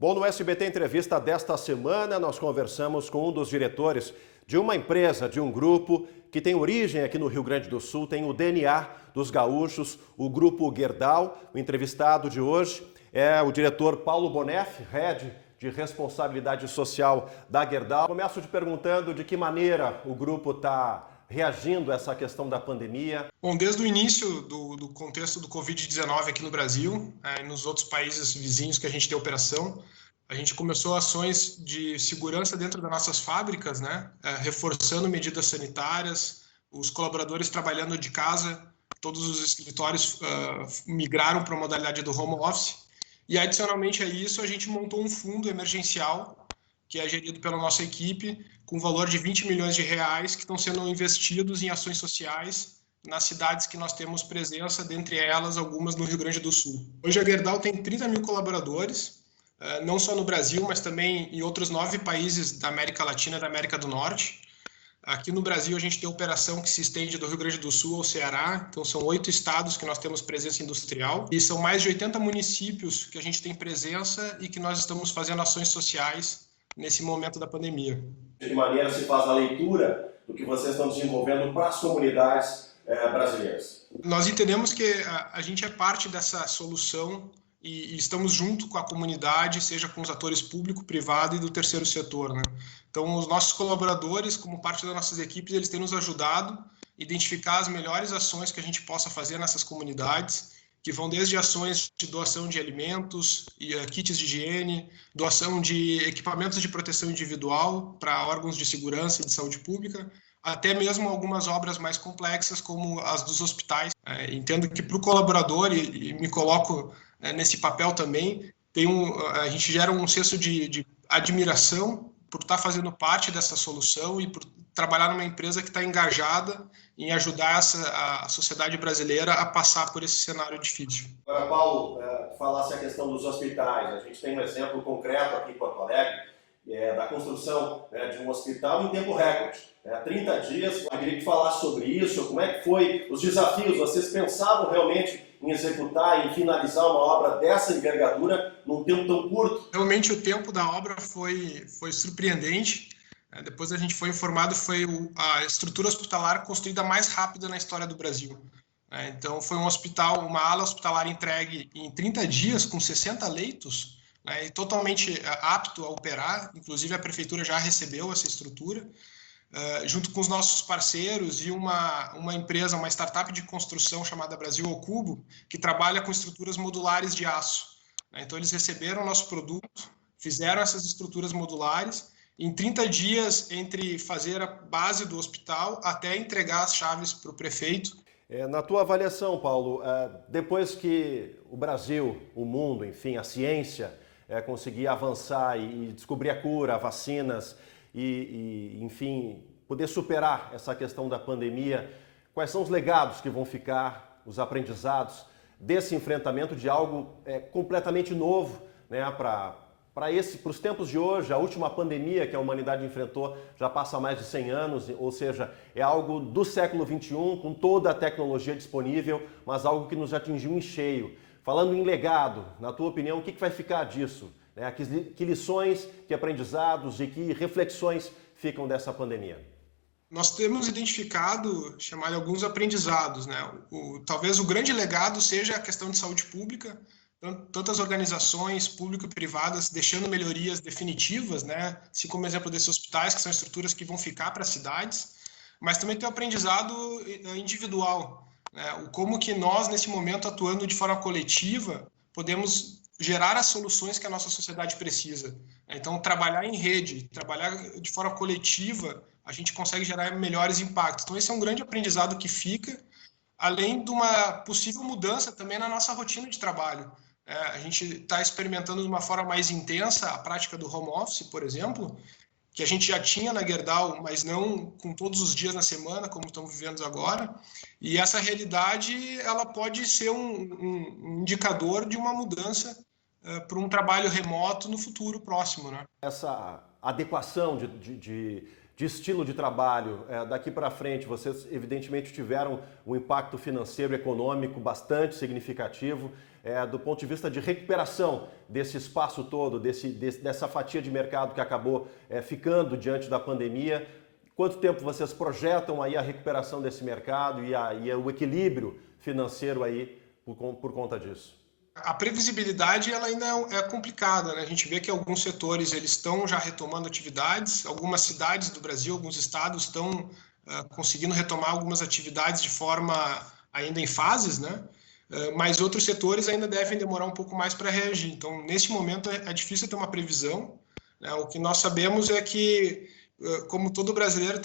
Bom, no SBT Entrevista desta semana, nós conversamos com um dos diretores de uma empresa, de um grupo que tem origem aqui no Rio Grande do Sul, tem o DNA dos gaúchos, o Grupo Gerdau. O entrevistado de hoje é o diretor Paulo Boneff, Head de Responsabilidade Social da Gerdau. Começo te perguntando de que maneira o grupo está reagindo a essa questão da pandemia. Bom, desde o início do contexto do Covid-19 aqui no Brasil, e nos outros países vizinhos que a gente tem operação, a gente começou ações de segurança dentro das nossas fábricas, reforçando medidas sanitárias, os colaboradores trabalhando de casa, todos os escritórios migraram para a modalidade do home office. E, adicionalmente a isso, a gente montou um fundo emergencial, que é gerido pela nossa equipe, com valor de 20 milhões de reais, que estão sendo investidos em ações sociais nas cidades que nós temos presença, dentre elas algumas no Rio Grande do Sul. Hoje a Gerdau tem 30 mil colaboradores, não só no Brasil, mas também em outros 9 países da América Latina e da América do Norte. Aqui no Brasil a gente tem operação que se estende do Rio Grande do Sul ao Ceará, então são 8 estados que nós temos presença industrial e são mais de 80 municípios que a gente tem presença e que nós estamos fazendo ações sociais nesse momento da pandemia. De que maneira se faz a leitura do que vocês estão desenvolvendo para as comunidades brasileiras? Nós entendemos que a gente é parte dessa solução e estamos junto com a comunidade, seja com os atores público, privado e do terceiro setor, Então, os nossos colaboradores, como parte das nossas equipes, eles têm nos ajudado a identificar as melhores ações que a gente possa fazer nessas comunidades, que vão desde ações de doação de alimentos, kits de higiene, doação de equipamentos de proteção individual para órgãos de segurança e de saúde pública, até mesmo algumas obras mais complexas, como as dos hospitais. Entendo que para o colaborador, e me coloco nesse papel também, a gente gera um senso de admiração por estar fazendo parte dessa solução e por trabalhar numa empresa que está engajada em ajudar a sociedade brasileira a passar por esse cenário difícil. Agora, Paulo, falasse a questão dos hospitais. A gente tem um exemplo concreto aqui em Porto Alegre, da construção de um hospital em tempo recorde. 30 dias, eu queria que falasse sobre isso, como é que foi os desafios. Vocês pensavam realmente em executar e finalizar uma obra dessa envergadura num tempo tão curto? Realmente o tempo da obra foi surpreendente. Depois a gente foi informado, foi a estrutura hospitalar construída mais rápida na história do Brasil. Então foi um hospital, uma ala hospitalar entregue em 30 dias com 60 leitos, e totalmente apto a operar. Inclusive a prefeitura já recebeu essa estrutura, junto com os nossos parceiros e uma empresa, uma startup de construção chamada Brasil ao Cubo, que trabalha com estruturas modulares de aço. Então eles receberam o nosso produto, fizeram essas estruturas modulares, em 30 dias entre fazer a base do hospital até entregar as chaves para o prefeito. Na tua avaliação, Paulo, depois que o Brasil, o mundo, enfim, a ciência conseguir avançar e descobrir a cura, vacinas enfim, poder superar essa questão da pandemia, quais são os legados que vão ficar, os aprendizados desse enfrentamento de algo completamente novo, para os tempos de hoje? A última pandemia que a humanidade enfrentou já passa há mais de 100 anos, ou seja, é algo do século XXI, com toda a tecnologia disponível, mas algo que nos atingiu em cheio. Falando em legado, na tua opinião, o que vai ficar disso? Que lições, que aprendizados e que reflexões ficam dessa pandemia? Nós temos identificado, chamado alguns aprendizados. Talvez o grande legado seja a questão de saúde pública, tantas organizações público e privadas deixando melhorias definitivas, assim como exemplo desses hospitais, que são estruturas que vão ficar para as cidades, mas também tem o aprendizado individual, como que nós, nesse momento, atuando de forma coletiva, podemos gerar as soluções que a nossa sociedade precisa. Então, trabalhar em rede, trabalhar de forma coletiva, a gente consegue gerar melhores impactos. Então, esse é um grande aprendizado que fica, além de uma possível mudança também na nossa rotina de trabalho. A gente está experimentando de uma forma mais intensa a prática do home office, por exemplo, que a gente já tinha na Gerdau, mas não com todos os dias na semana, como estamos vivendo agora. E essa realidade ela pode ser um indicador de uma mudança para um trabalho remoto no futuro próximo. Essa adequação de de estilo de trabalho, daqui para frente, vocês evidentemente tiveram um impacto financeiro e econômico bastante significativo, do ponto de vista de recuperação desse espaço todo, dessa fatia de mercado que acabou ficando diante da pandemia. Quanto tempo vocês projetam aí a recuperação desse mercado e o equilíbrio financeiro aí por conta disso? A previsibilidade ela ainda é complicada, né? A gente vê que alguns setores eles estão já retomando atividades, algumas cidades do Brasil, alguns estados estão conseguindo retomar algumas atividades de forma ainda em fases, né? Mas outros setores ainda devem demorar um pouco mais para reagir. Então, neste momento é difícil ter uma previsão, né? O que nós sabemos é que, como todo brasileiro,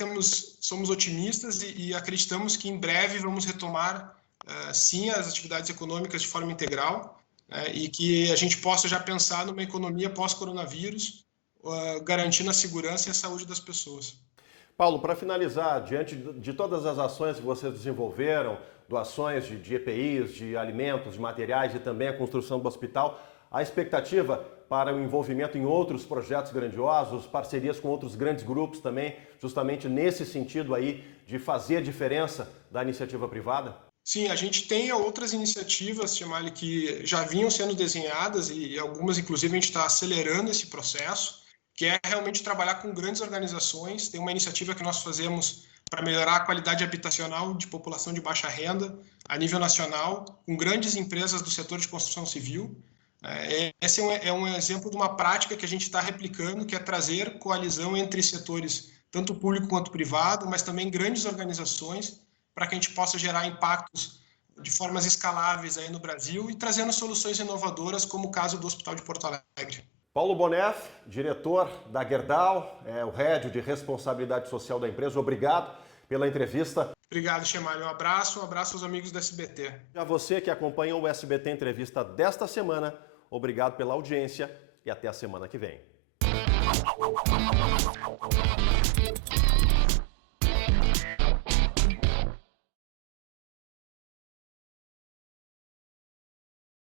somos otimistas e acreditamos que em breve vamos retomar sim as atividades econômicas de forma integral, e que a gente possa já pensar numa economia pós-coronavírus, garantindo a segurança e a saúde das pessoas. Paulo, para finalizar, diante de todas as ações que vocês desenvolveram, doações de EPIs, de alimentos, de materiais e também a construção do hospital, a expectativa para o envolvimento em outros projetos grandiosos, parcerias com outros grandes grupos também, justamente nesse sentido aí de fazer a diferença da iniciativa privada? Sim, a gente tem outras iniciativas, Chamali, que já vinham sendo desenhadas e algumas, inclusive, a gente está acelerando esse processo, que é realmente trabalhar com grandes organizações. Tem uma iniciativa que nós fazemos para melhorar a qualidade habitacional de população de baixa renda a nível nacional, com grandes empresas do setor de construção civil. Esse é um exemplo de uma prática que a gente está replicando, que é trazer coalizão entre setores, tanto público quanto privado, mas também grandes organizações, para que a gente possa gerar impactos de formas escaláveis aí no Brasil e trazendo soluções inovadoras, como o caso do Hospital de Porto Alegre. Paulo Boneff, diretor da Gerdau, o head de responsabilidade social da empresa, obrigado pela entrevista. Obrigado, Chemalho. Um abraço aos amigos do SBT. E a você que acompanha o SBT Entrevista desta semana, obrigado pela audiência e até a semana que vem.